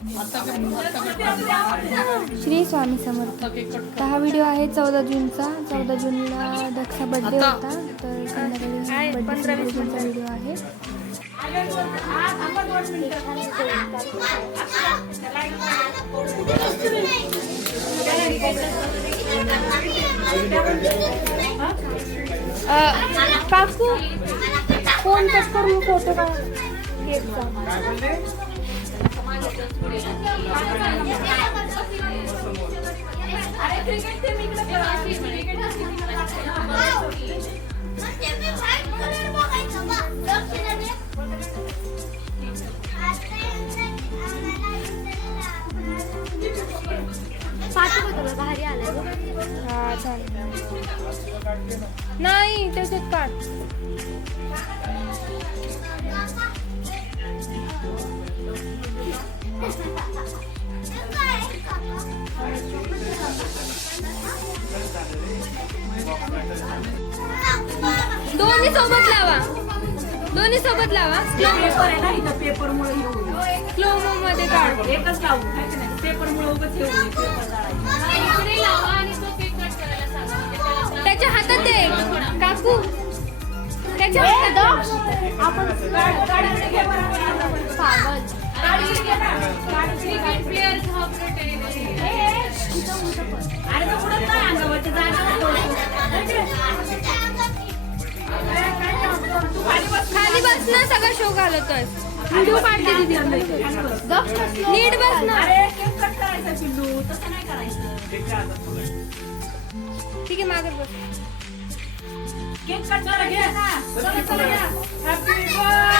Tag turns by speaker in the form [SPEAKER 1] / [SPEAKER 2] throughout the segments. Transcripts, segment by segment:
[SPEAKER 1] श्री स्वामी समर्थ. तर हा व्हिडिओ आहे चौदा जूनचा. चौदा जूनला दक्षा बर्थडे होता. तर संध्याकाळी व्हिडिओ आहे. काकू फोन कट करून फोटो का हा नाही त्याच्यात काढ दोन्ही सोबत लावा. दोन्ही सोबत लावा.
[SPEAKER 2] पेपर आहे ना इथं पेपरमुळे हे होईल.
[SPEAKER 1] स्लो मो मध्ये काढ.
[SPEAKER 2] एकच लावू उगाच पेपर जाळायचं.
[SPEAKER 1] त्याच्या हातात दे. काकू. त्याच्या हातात
[SPEAKER 2] खाली बस.
[SPEAKER 1] ना सगळा शो घालवतोय व्हिडिओ काढते दीदी. नीट बस ना. ठीक आहे मागे बस.
[SPEAKER 2] केक कट करा घ्या. हॅपी बर्थडे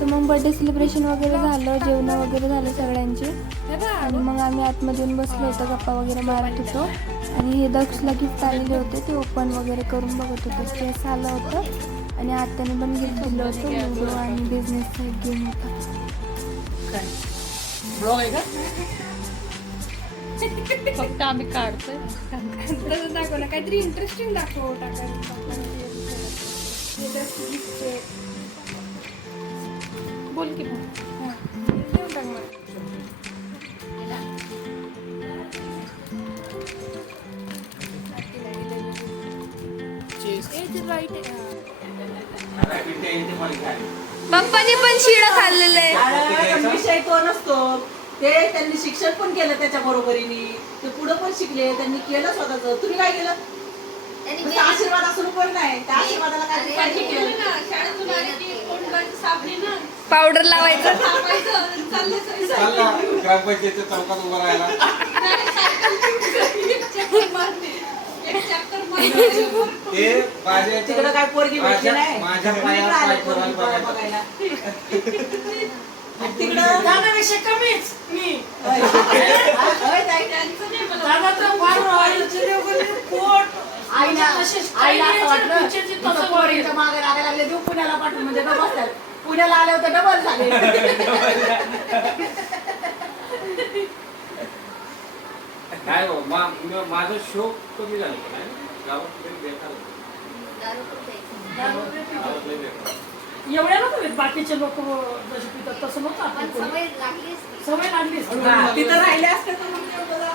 [SPEAKER 1] तर मग बर्थडे सेलिब्रेशन वगैरे झालं जेवण वगैरे झालं सगळ्यांचे. आणि मग आम्ही आतमध्ये येऊन बसलो होतो गप्पा वगैरे मारत होतो. आणि हे दक्षला गिफ्ट आलेले होते ते ओपन वगैरे करून बघत होतो. स्ट्रेस आलं होतं. आणि आत्याने पण गिफ्ट दिलं होतं लुडो आणि बिझनेसचा एक गेम होता.
[SPEAKER 3] फक्त आम्ही काढतोय.
[SPEAKER 1] काहीतरी इंटरेस्टिंग दाखव
[SPEAKER 3] बोल की मग.
[SPEAKER 1] पप्पानी पण शिळ खाल्लेलं आहे.
[SPEAKER 2] विषय तो नसतो. ते त्यांनी शिक्षण पण केलं त्याच्या बरोबरीने. ते पुढे पण शिकले त्यांनी केलं स्वतःच. तुम्ही काय केलं? नुसतं आशीर्वाद असून पण नाही? त्या आशीर्वादाला काय पाहिजे केलं
[SPEAKER 1] पावडर लावायचं.
[SPEAKER 4] चालला ग्रामपंचायतच्या चौकात उभा राहायला. ते माझ्या
[SPEAKER 2] तिकडं काय पोरगी भेटली नाही?
[SPEAKER 4] माझ्या
[SPEAKER 2] बघायला. तिकडं
[SPEAKER 5] कमीच मी.
[SPEAKER 2] हा,
[SPEAKER 5] फार पोट
[SPEAKER 2] आईला
[SPEAKER 5] तसेच
[SPEAKER 2] आईला असं वाटलं पोरीच्या मागे लागायला लागले देऊ पुण्याला पाठवून म्हणजे डबल पुण्याला आले होते डबल झाले
[SPEAKER 4] काय हो, मा- म- माझं शोक कमी झालं का नाही? गावात लय बेकार होतं. गावात लय बेकार.
[SPEAKER 5] एवढ्या नको बाकीचे लोक जसे पितात तसं नव्हतं आपण कोणी.
[SPEAKER 6] सवय लागलीच
[SPEAKER 5] सवय लागलीच
[SPEAKER 2] हा, तिथं राहिले असते तर मग एवढं झालं.